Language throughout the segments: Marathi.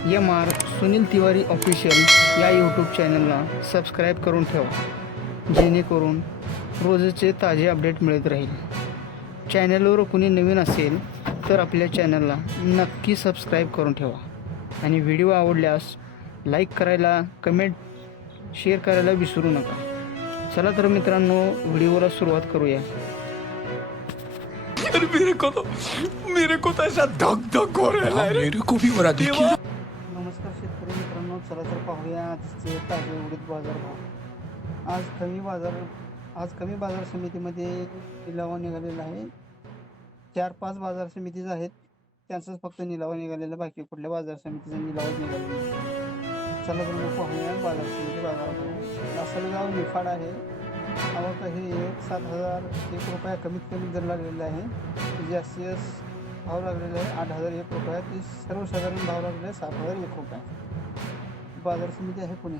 M R Sunil Tiwari official या यूट्यूब चॅनलला सबस्क्राईब करून ठेवा जेणेकरून रोजचे ताजे अपडेट मिळत राहील. चॅनलवर कोणी नवीन असेल तर आपल्या चॅनलला नक्की सबस्क्राईब करून ठेवा. आणि व्हिडिओ आवडल्यास लाईक करायला कमेंट शेअर करायला विसरू नका. चला तर मित्रांनो व्हिडिओला सुरुवात करूया. मेरे को तो मेरे को तो ऐसा धक धक हो रहा है। मेरे को भी हो रहा देखिए। शेतकरी मित्रांनो चला तर पाहूया आजचे ताजे उडीद बाजार भाव आज कमी बाजार आज कमी बाजार समितीमध्ये निलावा निघालेला आहे. चार पाच बाजार समितीज आहेत त्यांचाच फक्त निलावा निघालेला बाकी कुठल्या बाजार समितीचा निलावच निघालेला चला तर मग पाहूया बाजार समिती बाजार लासलगाव निफाड आहे. आवक हे एक सात हजार एक रुपया कमीत कमी दर लागलेला आहे. जास्तीत भाव लागलेला आहे आठ हजार एक रुपये ती सर्वसाधारण भाव लागलेला आहे सात हजार एक रुपये बाजार समिती आहे पुणे.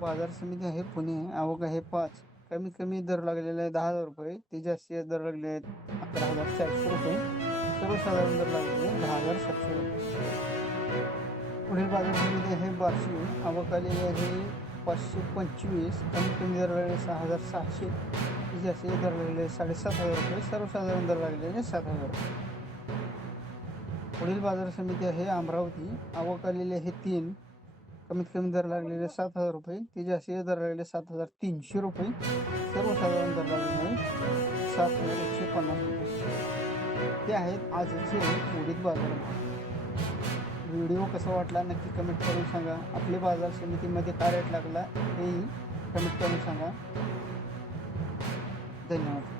बाजार समिती आहे पुणे. आवक आहे पाच. कमीत कमी दर लागलेला आहे दहा हजार रुपये. ते जास्तीत दर लागले आहेत अकरा हजार चारशे रुपये. सर्वसाधारण दर लागलेले आहे दहा हजार सातशे रुपये. पुढील बाजार समिती आहे बार्शी. आवक आलेली आहे पाचशे पंचवीस. कमीत कमी दर लागले सहा हजार सहाशे. जास्त जास्तीत दर लागलेले साडेसात हजार रुपये. सर्वसाधारण दर लागलेले सात हजार रुपये. पुढील बाजार समिती आहे अमरावती. आवक आलेली आहे तीन. कमीत कमी दर लागलेले सात हजार रुपये. ते जास्तीत दर लागलेले सात हजार तीनशे रुपये. सर्वसाधारण दर लागलेले आहे सात हजार एकशे पन्नास रुपये. ते आहेत आजचे पुढील बाजार. व्हिडिओ कसा वाटला नक्की कमेंट करून सांगा. आपले बाजार समितीमध्ये काय रेट लागला हेही कमेंट करून सांगा. धन्यवाद